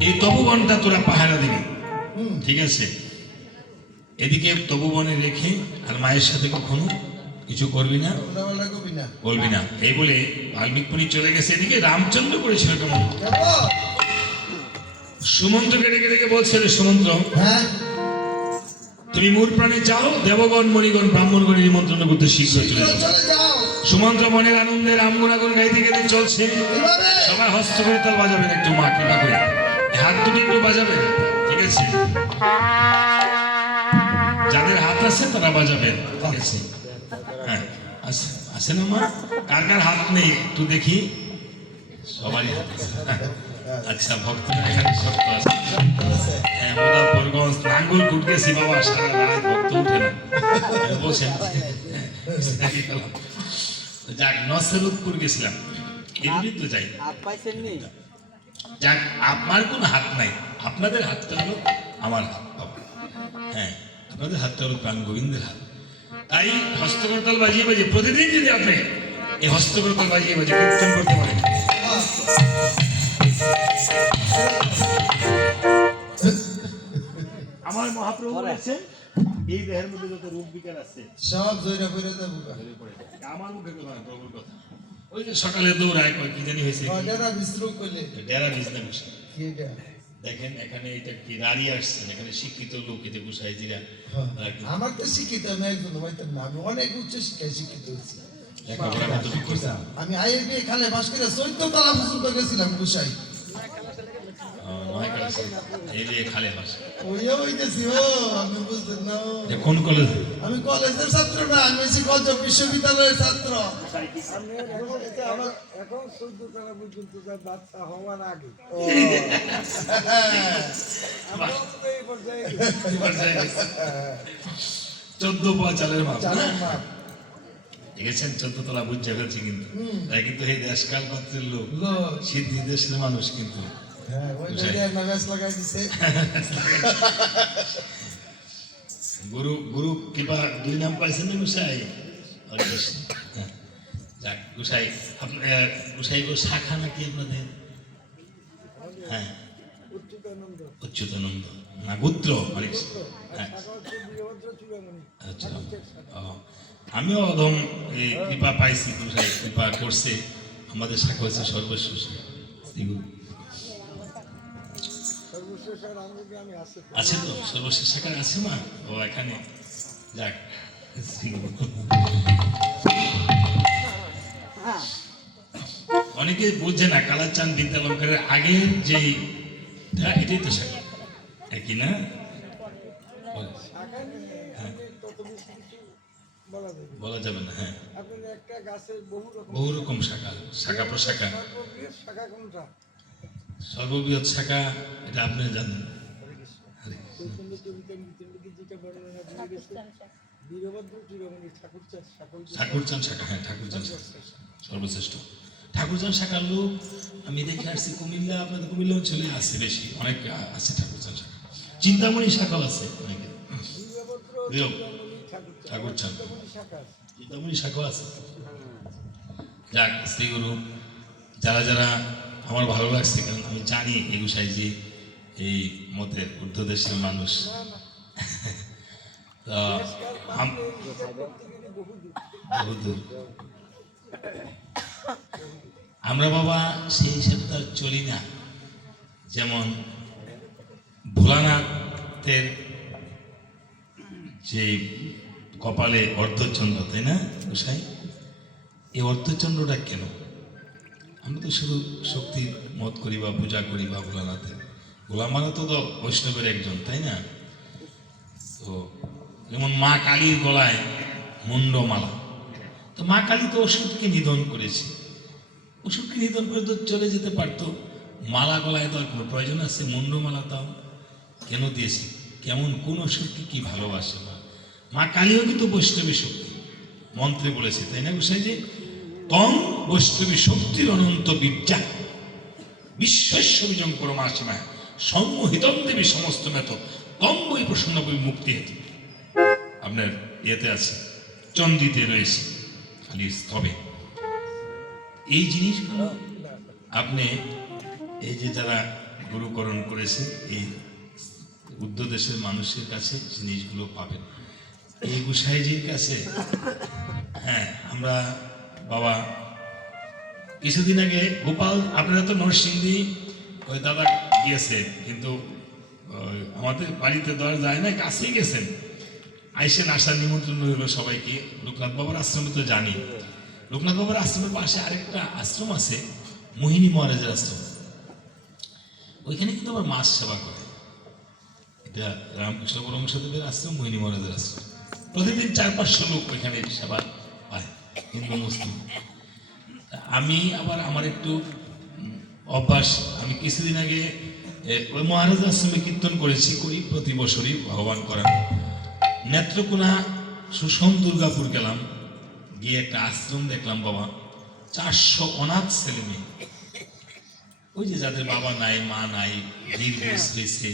এই তপোবনটা তোরা পাহারা দিবি হুম ঠিক আছে এদিকে তপোবনে রেখে আর মায়ের সাথে কখনো কিছু করবি না উল্টাপাল্টা করবি না বলবি না এই বলে বাল্মীকি মুনি চলে গেছে এদিকে রামচন্দ্র করেছিল কেমন যাবো সুমন্ত্রকে ডেকে ডেকে বলছে রে সুমন্ত্র হ্যাঁ তুমি মূর প্রাণে যাও দেবগণ মণিগণ ব্রাহ্মণগণের নিমন্ত্রণ করতে শীঘ্র চলে শীঘ্র যাও চলে যাও সুমন্ত্র মনের আনন্দে রাম গুণাগুণ গাইতে গাইতে চলছে কিভাবে সবাই হস্ত করে তাল বাজাবেন একটু মা কৃপা করে হাত দুটো একটু বাজাবেন ঠিক আছে যাদের হাত আছে তারা বাজাবেন ঠিক আছে হ্যাঁ আছে না মা কার কার হাত নেই একটু দেখি সবারই হাত আছে হ্যাঁ। আচ্ছা ভক্তরা এখানে শক্ত আছে হ্যাঁ মুদাফরগঞ্জ নাঙ্গল কুটকেছি বাবা সারা রাত ভক্ত উঠে না বসেন যাক নসরুদপুর গেছিলাম এদিকে তো যাই হাত পাইছেন নি যাক আপনার কোনো হাত নাই আপনাদের হাতটা হলো আমার হাত বাবা হ্যাঁ আপনাদের হাতটা হলো প্রাণ গোবিন্দের হাত। তাই হস্তকরতাল বাজিয়ে বাজিয়ে প্রতিদিন যদি আপনি এই হস্তকরতাল বাজিয়ে বাজিয়ে কীর্তন করতে পারেন, আমার মহাপ্রভু বলেছেন এই দেহের মধ্যে যত রোগ বিকার আছে সব জয়রা করে দেবো আমার মুখে কথা না, প্রভুর কথা। ওই যে সকালে দৌড়ায় কয় কি জানি হয়েছে, অর্ডাররা বিশ্রুপ করলে ডেরা বিজনেস বসে। কি এটা দেখেন এখানে এটা কি রাড়ি আসছেন, এখানে শিক্ষিত লোক এতে গুসাইজিরা আমার তো শিক্ষিত আমি একজন হয়তো না, আমি অনেক উচ্চ শিক্ষায় শিক্ষিত হয়েছি। লেখাপড়া কতটুকু করছেন? আমি আইএবি খালে বাস করে 14 তলা পর্যন্ত গেছিলাম গুসাই। নয় ক্লাস এই যে খালে বাস। ওইও হইতেছি ও আমি বুঝতেন না ও। কোন কলেজ? আমি কলেজের ছাত্র না, আমি হচ্ছি গঞ্জম বিশ্ববিদ্যালয়ের ছাত্র। এখন 14 তলা পর্যন্ত তার বাচ্চা হওয়ার আগে ও, আমরা তো এই পর্যায়ে গেছি। 14 পা চালের মাপ না? চালের মাপ। দেখেছেন 14 তলা বুঝে ফেলছে কিন্তু। তাই কিন্তু এই দেশকাল পাত্রের লোক, লোক। সিদ্ধি দেশের মানুষ কিন্তু। হ্যাঁ, ওই জায়গায় নাগাস লাগাই দিছে। গুরু গুরু কৃপা 2 নাম পাইছেন না গুসাই? হ্যাঁ। যাক গুসাই, আপনার গুসাই গো শাখা নাকি আপনাদের? হ্যাঁ, উচ্চিতানন্দ অচ্যুতানন্দ না গোত্র মানে? হ্যাঁ, বীরভদ্র চূড়ামণি আচ্ছা। আমিও অধম এই কৃপা পাইছি, গুসাই কৃপা করছে। আমাদের শাখা হচ্ছে সর্বস্ব শ্রীগুরু সর্বশেষ আর আমি আসতে আছে তো, সর্বশেষ শাখা আছে না? ও এখানে যাক শ্রীগুরু। অনেকে বুঝছে না কালাচাঁদ বিদ্যালঙ্কারের আগে যে এটাই তো শাখা, একই না? শাখা নিয়ে আমি তত বেশি কিছু বলা যাবে বলা যাবে না। হ্যাঁ, আপনি একটা গাছের বহু রকম শাখা, শাখা প্রশাখা। সর্ববৃহৎ শাখা কোনটা? সর্ববৃহৎ শাখা এটা আপনি জানেন। চৈতন্য চরিতামৃতের মধ্যে যেটা বর্ণনা দিয়ে গেছে বীরভদ্র চূড়ামণি ঠাকুরচাঁদ শাখা। হ্যাঁ, ঠাকুরচাঁদ শাখা সর্বশ্রেষ্ঠ। ঠাকুরচাঁদ শাখার লোক আমি দেখে আসছি কুমিল্লা, আপনাদের কুমিল্লা অঞ্চলে আছে বেশি, অনেক আছে ঠাকুরচাঁদ শাখা। চিন্তামণি শাখাও আছে অনেকে। ঠাকুরচাঁদ চিন্তামণি শাখাও আছে। যাক শ্রীগুরু, যারা যারা আমার ভালো লাগছে, কারণ আমি জানি এই গুসাই যে এই মতের ঊর্ধ্বদেশের মানুষ। তা বহুদূর আমরা বাবা সেই হিসেবে তো আর চলি না। যেমন ভোলানাথের যে কপালে অর্ধচন্দ্র, তাই না গোসাই? এই অর্ধচন্দ্রটা কেন? আমরা তো শুধু শক্তির মত করি বা পূজা করি বা ভোলানাথের। ভোলামানা তো বৈষ্ণবের একজন, তাই না? তো যেমন মা কালীর গলায় মুন্ডমালা, তো মা কালী তো ওষুধকে নিধন করেছে। ওষুধকে নিধন করে তো চলে যেতে পারতো, মালা গলায় তো আর কোনো প্রয়োজন আছে? মুন্ডমালা তাও কেন দিয়েছে? কেমন কোন ওষুধকে কি ভালোবাসে মা কালীও কিন্তু বৈষ্ণবী শক্তি, মন্ত্রে বলেছে, তাই না গোসাই? যে তং বৈষ্ণবী শক্তির অনন্ত বিদ্যা বিশ্বস্য বিজং পরমাসীমা সম্মোহিতম দেবী সমস্ত মেত তং বই প্রসন্ন বই মুক্তি হেতু। আপনার ইয়েতে আছে, চন্দ্রিতে রয়েছে খালি স্তবে। এই জিনিসগুলো আপনি এই যে যারা গুরুকরণ করেছে এই উর্ধ্বদেশের মানুষের কাছে জিনিসগুলো পাবেন। এই গুসাইজির কাছে হ্যাঁ, আমরা বাবা কিছুদিন আগে গোপাল, আপনারা তো নরসিংদী ওই দাদা গিয়েছে, কিন্তু আমাদের বাড়িতে দেওয়া যায় না, কাছেই গেছেন। আইসেন, আসার নিমন্ত্রণ রইল সবাইকে। লোকনাথ বাবার আশ্রমে তো জানি, লোকনাথ বাবার আশ্রমের পাশে আরেকটা আশ্রম আছে, মোহিনী মহারাজের আশ্রম। ওইখানে কিন্তু আবার মাছ সেবা করে। এটা রামকৃষ্ণ পরমহংসদেবের আশ্রম, মোহিনী মহারাজের আশ্রম। প্রতিদিন 400-500 লোক ওইখানে সেবা পায়, হিন্দু মুসলিম। আমি আবার আমার একটু অভ্যাস, আমি কিছুদিন আগে ওই মহারাজ আশ্রমে কীর্তন করি প্রতি বছরই ভগবান করেন। নেত্রকোনা সুষম দুর্গাপুর গেলাম, গিয়ে একটা আশ্রম দেখলাম বাবা, 400 অনাথ ছেলে মেয়ে। ওই যে যাদের বাবা নাই, মা নাই, দীর্ঘ শ্রেষে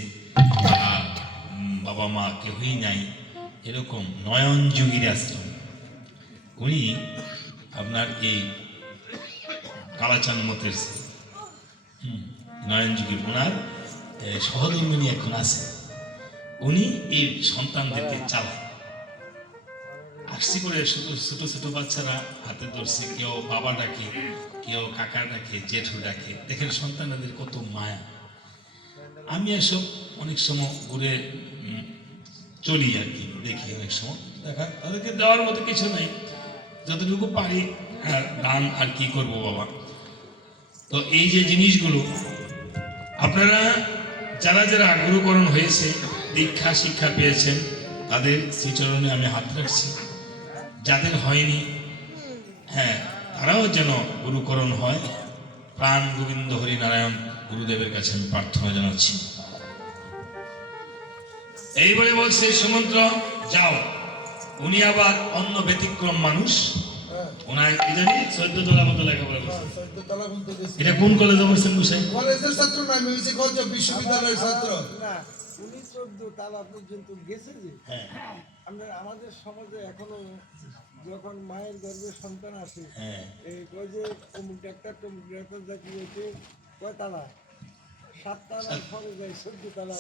বাবা মা কেউই নাই, এরকম নয়ন যুগীর আশ্রম, উনি আপনার এই কালাচাঁদ মতের নয়ন যুগী, ওনার সহধর্মিনী এখন আছে, উনি এই সন্তানদেরকে চালায়। আসছি করে শুধু ছোট ছোট বাচ্চারা হাতে ধরছে, কেউ বাবা ডাকে, কেউ কাকা ডাকে, জেঠু ডাকে। দেখেন সন্তানদের কত মায়া। আমি এসব অনেক সময় ঘুরে চলি আর কি, দেখি অনেক সময়, দেখা তাদেরকে দেওয়ার মতো কিছু নেই, যতটুকু পারি দান আর কি করব বাবা। তো এই যে জিনিসগুলো আপনারা যারা যারা গুরুকরণ হয়েছে, দীক্ষা শিক্ষা পেয়েছেন, তাদের শ্রীচরণে আমি হাত রাখছি। যাদের হয়নি, হ্যাঁ, তারাও যেন গুরুকরণ হয়। প্রাণ গোবিন্দ হরিনারায়ণ গুরুদেবের কাছে আমি প্রার্থনা জানাচ্ছি। এইবারে বলছে সুমন্ত্র যাও। উনি আবার অন্য ব্যতিক্রম মানুষ, ওনার কি জানি 14 তলা মতো লেখাপড়া করছে। 14 তলা পর্যন্ত গেছে। এটা কোন কলেজে পড়ছেন মুসাই? কলেজের ছাত্র না, আমি হচ্ছে গঞ্জ বিশ্ববিদ্যালয়ের ছাত্র। না, উনি 14 তালা পর্যন্ত গেছে যে। হ্যাঁ আমাদের সমাজে এখনো যখন মায়ের গর্ভে সন্তান আসে, হ্যাঁ এই কয় যে অমুক ডাক্তার তমুক ডাক্তার দেখি হয়েছে কয় তালা, 7 তালা সরে যায়, 14 তালা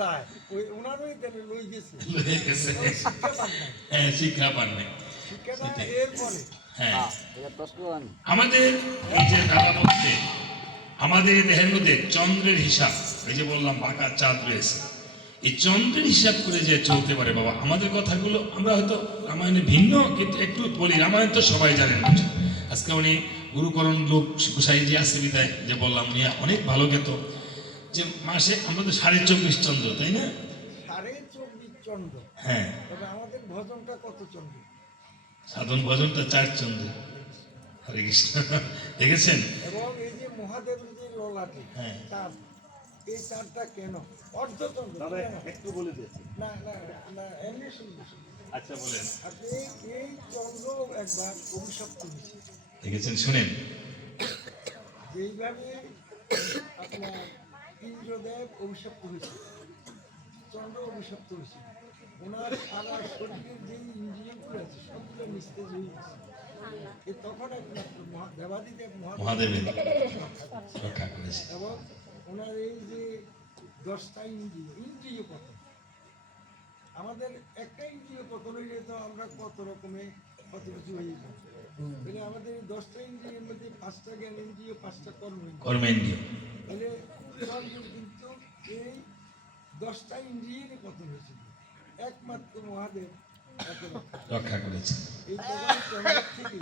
যায়। ওই ওনারই তাহলে লই গেছে, লয়ে গেছে। ওই শিক্ষা পান নাই। হ্যাঁ, শিক্ষা পান নাই। শিক্ষাটা সেটাই। এরপরে হ্যাঁ, আমাদের এই যে দাদা বলছে, আমাদের এই দেহের মধ্যে চন্দ্রের হিসাব, এই যে বললাম বাঁকা চাঁদ রয়েছে, এই চন্দ্রের হিসাব করে যে চলতে পারে বাবা। আমাদের কথাগুলো আমরা হয়তো রামায়ণে ভিন্ন, কিন্তু একটু বলি, রামায়ণ তো সবাই জানেন। আজকে উনি গুরুকরণ লোক গোসাই যে আছে বিদায়, যে বললাম উনি অনেক ভালো গেত, যে মাসে আমরা তো 24.5 চন্দ্র, তাই না? 24.5 চন্দ্র। হ্যাঁ, তবে আমাদের ভজনটা কত চন্দ্র? সাধন ভজনটা 4 চন্দ্র। হরে কৃষ্ণ, দেখেছেন? এবং এই যে মহাদেবের যে ললাটে হ্যাঁ। চাঁদ, এই চাঁদটা কেন অর্ধচন্দ্র? একটু বলে দিয়েছি। না না না, এমনি শুনবো। আচ্ছা বলেন। আপনি এই চন্দ্র একবার অভিশপ্ত হয়েছে, দেখেছেন, শুনেন। যেইভাবে আপনার ইন্দ্রদেব অভিশপ্ত হয়েছে, চন্দ্র অভিশপ্ত হয়েছে, ওনার সারা শরীরের যে ইন্দ্রিয়গুলো আছে সবগুলো নিস্তেজ হয়ে গেছে। এই তখন একমাত্র দেবাদিদেব মহাদেবের রক্ষা করেছে। এবং ওনার এই যে 10টা ইন্দ্রিয় পতন, আমাদের একটা ইন্দ্রিয় পতন হইলে তো আমরা কত রকমের কত কিছু হয়ে যাই। তাহলে আমাদের এই 10টা ইন্দ্রিয়ের মধ্যে 5টা জ্ঞান ইন্দ্রিয়, 5টা কর্মেন্দ্রিয়। তাহলে চন্দ্র কিন্তু এই 10টা ইন্দ্রিয়েরই পতন হয়েছিল, একমাত্র মহাদেব তাকে রক্ষা করেছে। এই চন্দ্রের থেকে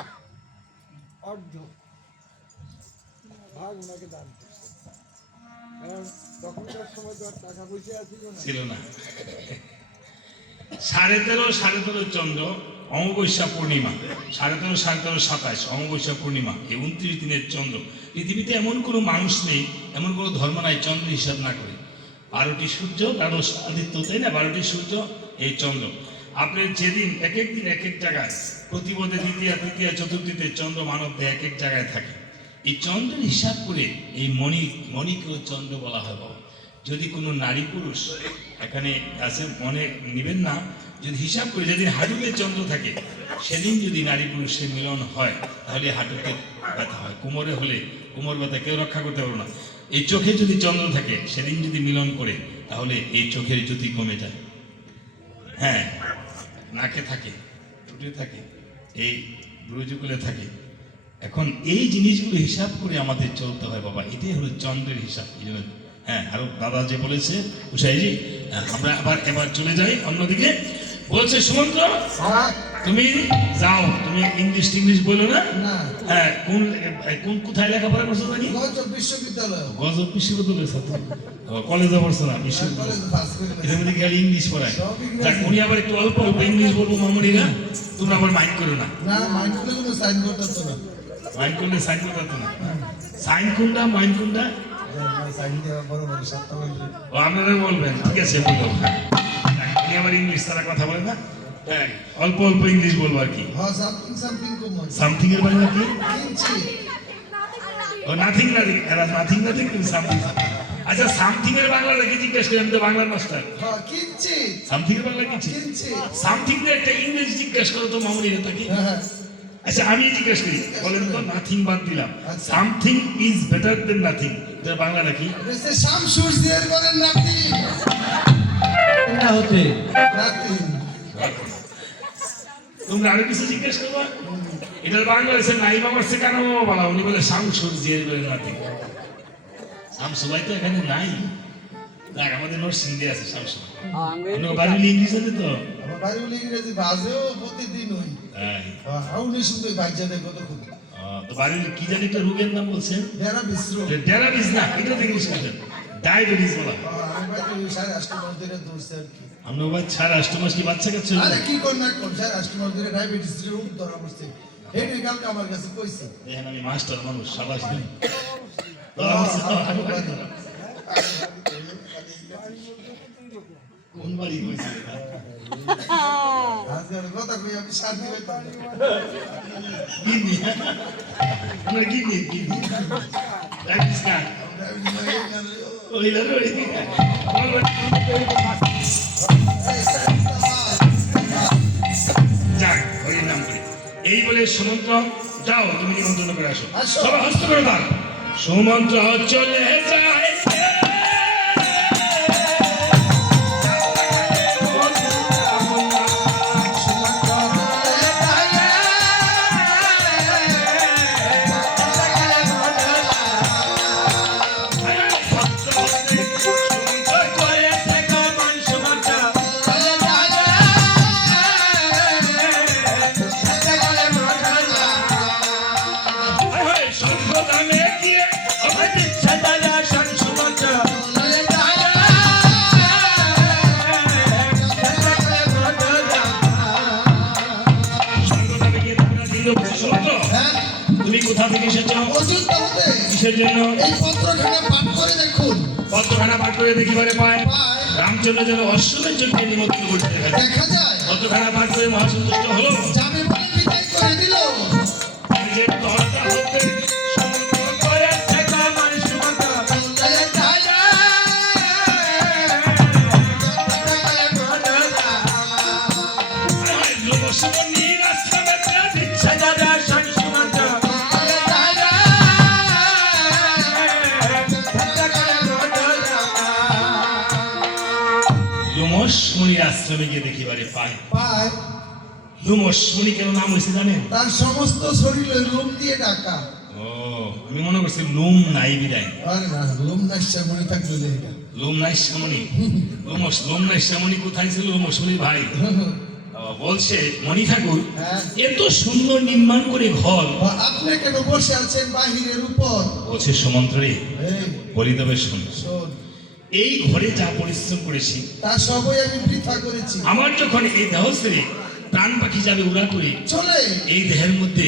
অর্ধ ভাগ ওনাকে দান করছে। কারণ তখনকার সময় তো আর টাকা পয়সা ছিল ছিল না। না। 13.5 চন্দ্র, অমাবস্যা পূর্ণিমা, 13.5 27 অমাবস্যা পূর্ণিমা, এই 29 দিনের চন্দ্র। পৃথিবীতে এমন কোনো মানুষ নেই, এমন কোনো ধর্ম নাই চন্দ্র হিসাব না করে। 12টি সূর্য, 12 আদিত্য, তাই না? 12টি সূর্য, এই চন্দ্র। আপনি যেদিন এক এক দিন এক এক জায়গায়, প্রতিপদে দ্বিতীয় তৃতীয় চতুর্থীতে চন্দ্র মানব দেহে এক এক জায়গায় থাকে। এই চন্দ্রের হিসাব করে এই মণিকেও চন্দ্র বলা হয় বাবা। যদি কোনো নারী পুরুষ এখানে আছে, মনে নিবেন না, যদি হিসাব করে যেদিন হাঁটুতে চন্দ্র থাকে, সেদিন যদি নারী পুরুষের মিলন হয়, তাহলে হাঁটুতে ব্যথা হয়। কোমরে হলে কোমর ব্যথা কেউ রক্ষা করতে পারবে না। এই চোখে যদি চন্দ্র থাকে, সেদিন যদি মিলন করে, তাহলে এই চোখের জ্যোতি কমে যায়। হ্যাঁ, নাকে থাকে, ঠোঁটে থাকে, এই ব্রুজগুলো থাকে। এখন এই জিনিসগুলো হিসাব করে আমাদের চলতে হয় বাবা। এটাই হলো চন্দ্রের হিসাব। এই জন্য হ্যাঁ, আরো দাদা যে বলেছে উষাইজি, আমরা এবার চলে যাই অন্যদিকে। বলছে সুমন্ত্র, তুমি যাও, তুমি ইংলিশ বলো না। হ্যাঁ, কোথায় লেখাপড়া করছো জানি? গঞ্জ বিশ্ববিদ্যালয়। গজব বিশ্ববিদ্যালয়ের ছাত্র। কলেজে পড়ছো না, বিশ্ববিদ্যালয়। কলেজে পাস করে এদের মধ্যে খালি ইংলিশ পড়ায়। সব ইংরেজি। যাক, উনি আবার একটু অল্প অল্প ইংলিশ বলবো মামুনিরা, তোমরা আবার মাইন্ড করো না। না, মাইন্ড করলে কোনো সাইন করতে না। মাইন্ড করলে সাইন করতে না। সাইন কোনটা, মাইন্ড কোনটা? সাইন দেওয়া বড় বড় সত্য বলবে। ও আপনারা বলবেন, ঠিক আছে বলবো। উনি আবার ইংলিশ তারা কথা বলে না। হ্যাঁ, অল্প অল্প ইংলিশ বলবো আর কি। হ্যাঁ, সামথিং কমন। সামথিং এর মানে কি? কিঞ্চিত। ও নাথিং, এরা নাথিং, কিন্তু সামথিং। আচ্ছা সামথিং এর বাংলাটা কি জিজ্ঞেস করি, আমি তো বাংলার মাস্টার। হ্যাঁ কিনছি সামথিং এর বাংলা কিনছি, কিনছি সামথিং এর একটা ইংরেজি জিজ্ঞেস করো তো মামুনি তাকে। হ্যাঁ আচ্ছা আমি জিজ্ঞেস করি, বলেন তো নাথিং বাদ দিলাম, আচ্ছা। Something is better then nothing, এর বাংলাটা কি? সে শামসুর জিয়ার করেন নাতি না হতে নাতি তোমরা আরো কিছু জিজ্ঞেস করবো, এটার বাংলা হচ্ছে নাইমা মারছে কেন বলা, উনি বলে শামসুর জিয়ার করে নাথিং। শামসু ভাই তো এখানে নাই, দেখ আমাদের নোট সিন্ধে আছে শামসু। আপনার বাড়ি ইংলিশ আছে তো? আমার বাড়ি বলে ইংরেজি বাজেও প্রতিদিন ওই হ্যাঁ। হাউনি শুনতে বাইজা দেয় কতক্ষণ তো বাড়ির কি জানি একটা রোগের নাম বলছেন? যারা বিশ্রম ডায়াবেটিস না, এটা তো ইংলিশ বলছেন, ডায়াবেটিস বলা। আমি বাড়ি ওই 8:30 মাস ধরে দৌড়ছে আর কি আমরা ভাই 8.5 মাস কি বাচ্চা কাচ্চা হলো? আরে কি কর না কর 8:30 মাস ধরে ডায়াবেটিস রোগ ধরা পড়ছে হেডে কালকে আমার কাছে কইছে দেখেন আমি মাস্টার মানুষ, সাবাস দিন। কোন বাড়ি কইছে? আজকের কথা কই আমি শান্তি পাইতাম না। গিনি, আমরা গিনি গিনি ডায়াবেটিস না ওইলা রই যাক হরি নাম করি। এই বলে সুমন্ত্র যাও তুমি নিমন্ত্রণ করে আসো, আসো। সবাই হস্ত করে দাও। সুমন্ত্র চলে যায় হ্যাঁ তুমি কোথা থেকে এসেছো, অযোধ্যা হতে কিসের জন্য? এই পত্রখানা পাঠ করে দেখুন পত্রখানা পাঠ করে দেখিবারে পায় পায় রামচন্দ্র যেন অশ্বমের জন্য নিমন্ত্রণ করতে দেখা যায়। দেখা যায় পত্রখানা পাঠ করে মহাসন্তুষ্ট হলো, যাবে বলে বিদায় করে দিল যে দরজা হতে সমুদ্র করে শেখা মানুষ সুমন্ত্র। লোকসভনীর আশ্রমেতে দিচ্ছে দাদা স্বামী সুমন্ত্র। লোমসমণির আশ্রমে গিয়ে দেখিবারে পায়। পায় লোমসমণি কেন নাম হয়েছে জানেন? তার সমস্ত শরীর লোম দিয়ে ঢাকা ও আমি মনে করছি লোম নাই বিদায়, আর না লোম নাইসা মনে থাকলো এটা লোম নাই শ্যামণি। লোম নাই শ্যামণি কোথায় ছিল লোমসমণির ভাই? বলছে মণি ঠাকুর হ্যাঁ। এত সুন্দর নির্মাণ করে ঘর, আপনি কেন বসে আছেন বাহিরের উপর বলছে সুমন্ত্রে এই বলি তবে শুন, শোন এই ঘরে যা পরিশ্রম করেছি, তা সবই আমি বৃথা করেছি আমার যখন এই দেহ ছেড়ে প্রাণ পাখি যাবে উড়া করে, চলে এই দেহের মধ্যে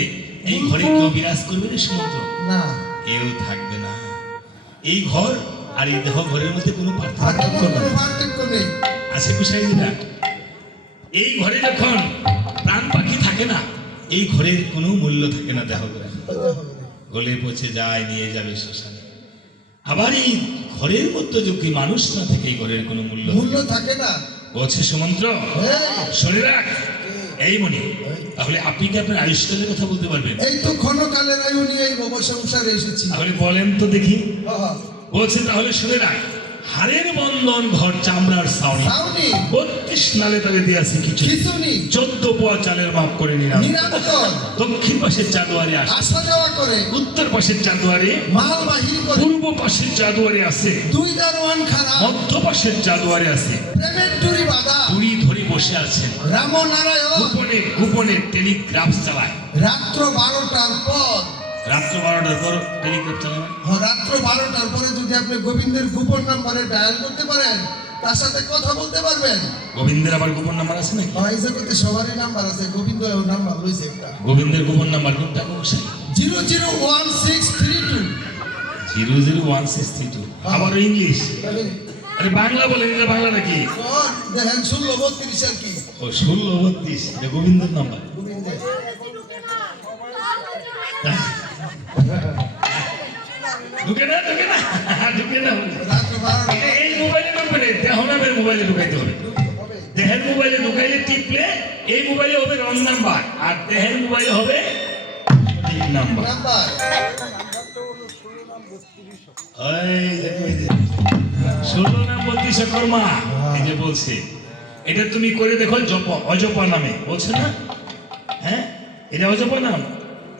এই ঘরে কেউ বিরাজ করবে না সুমন্ত্র? না কেউ থাকবে না। এই ঘর আর এই দেহ ঘরের মধ্যে কোনো আর পার্থক্য কোনো নেই। পার্থক্য নেই আছে কুসাইদিরা, এই ঘরে যখন প্রাণ পাখি থাকে না, এই ঘরের কোনো মূল্য থাকে না। দেহ ঘরে গলে পচে যায়, নিয়ে যাবে শ্মশানে। আবার এই ঘরের মধ্যে যদি মানুষ না থাকে, এই ঘরের কোনো মূল্য মূল্য থাকে না বলছে সুমন্ত্র এই, শুনে রাখ। এই মনি, তাহলে আপনি কি আপনার আয়ুষ্কালের কথা বলতে পারবেন? এই তো ক্ষণকালের আয়ু নিয়ে এই ভব সংসারে এসেছি তাহলে বলেন তো দেখি। বাবা, বলছে তাহলে শুনে রাখ, হাড়ের বন্ধন ঘর চামড়ার ছাউনি, সাউনি 32 নালে তালে দিয়েছে কিছু, খিচুনি 14 পোয়া চালের মাপ করে নিলাম। নিরন্তর দক্ষিণ পাশের চাঁদুয়ারে আসে, আসা যাওয়া করে উত্তর পাশের চাঁদুয়ারে, মাল বাহির করে পূর্ব পাশের চাঁদুয়ারে আছে, দুই দারোয়ান খারাপ মধ্য পাশের চাঁদুয়ারে আছে, প্রেমের টুরি বাঁধা পুরী ধরে বসে আছেন, রামনারায়ণ গোপনে গোপনে টেলিগ্রাফ চালায়। রাত্র 12টার পর রাত্র 12টার পর টেলিগ্রাফ চালায়। রাত্র 12টার পরে যদি আপনি গোবিন্দের গোপন নাম্বারে ডায়াল করতে পারেন, তার সাথে কথা বলতে পারবেন। গোবিন্দের আবার গোপন নাম্বার আছে নাকি? এই জগতে সবারই নাম্বার আছে, গোবিন্দ নাম্বার লইছে একটা গোবিন্দের গোপন নাম্বার কোনটা? 001632 001632। আবার ইংলিশ, আরে বাংলা বলেন, এটা বাংলা নাকি? দেখেন 1632 আর কি ও 1632, এটা গোবিন্দের নাম্বার। গোবিন্দের ঢুকে না ঢুকে না ঢুকে না হলে রাত্র 12টা এই মোবাইলে ঢুকবে না, দেহ নামের মোবাইলে ঢুকাইতে হবে। হবে দেহের মোবাইলে ঢুকাইলে টিপলে এই মোবাইলে হবে রং নাম্বার, আর দেহের মোবাইলে হবে ঠিক নাম্বার। নাম্বার নাম্বারটা হলো 16 নাম 32 অক্ষর। এই দেখো, এই যে 16 নাম 32 অক্ষর মা, এই যে বলছে এটা তুমি করে দেখো জপ, অজপা নামে বলছে না? হ্যাঁ, এটা অজপা নাম,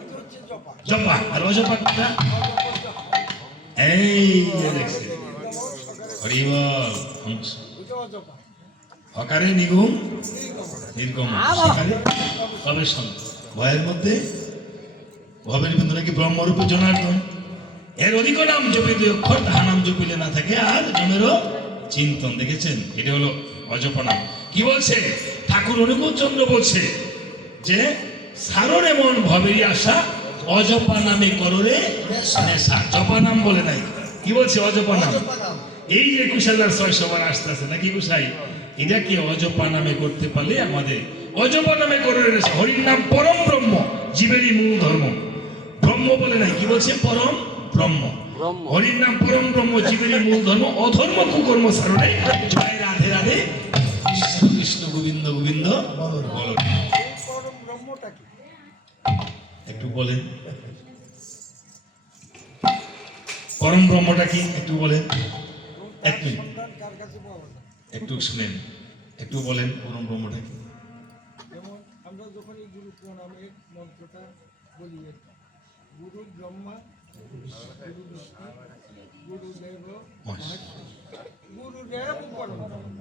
এটা হচ্ছে জপা। জপা। আর অজপা কোনটা? এই যে দেখছে, হরি বল। ওটাও জপা। হকারে নিগুম নির্গম। নির্গম, সকালে কবে সন্ত ভয়ের মধ্যে ভবের বিন্দু নাকি ব্রহ্মরূপে জনার্দন। এর অধিক নাম জপে 2 অক্ষর, তাহা নাম জপিলে না থাকে আর জমেরও চিন্তন। দেখেছেন, এটা হলো অজপা নাম। কি বলছে ঠাকুর অনুকূল চন্দ্র? বলছে যে সারণ এমন ভবেরই আশা, অজপা নামে কররে নেশা। জপা নাম বলে নাই, কি বলছে? অজপা নাম। অজপা নাম এই যে 21,600 বার আসতেছে নাকি গুসাই, এটা কি অজপা নামে করতে পারলে আমাদের অজপা নামে করে রয়েছে। হরির নাম পরম ব্রহ্ম, জীবেরই মূল ধর্ম। ব্রহ্ম বলে নাই, কি বলছে? পরম ব্রহ্ম। হরির নাম পরম ব্রহ্ম, জীবেরই মূল ধর্ম। অধর্ম কুকর্ম সারণে জয় রাধে রাধে, কৃষ্ণ কৃষ্ণ গোবিন্দ গোবিন্দ বলো। এই পরম ব্রহ্মটা কি? একটু বলেন, পরম ব্রহ্মটা কি একটু বলেন, এক মিনিট সন্ধান কার কাছে পাওয়া যায়? একটু শুনেন, একটু বলেন পরম ব্রহ্মটা কি? যেমন আমরা যখন এই গুরু প্রণামের মন্ত্রটা বলি, গুরু ব্রহ্মা, গুরু বিষ্ণু, গুরু দেব মহেশ্বর, গুরু রেব পরম ব্রহ্ম।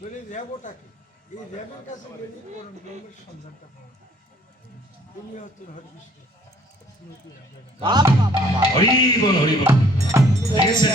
বলে রেবটা কি? এই রেবের কাছে গেলে পরম ব্রহ্মের সন্ধানটা পাওয়া যায়। তুমি হচ্ছে হরিকৃষ্ণ স্মৃতি রাধা। হরি বল, হরি বল। ঠিক আছে?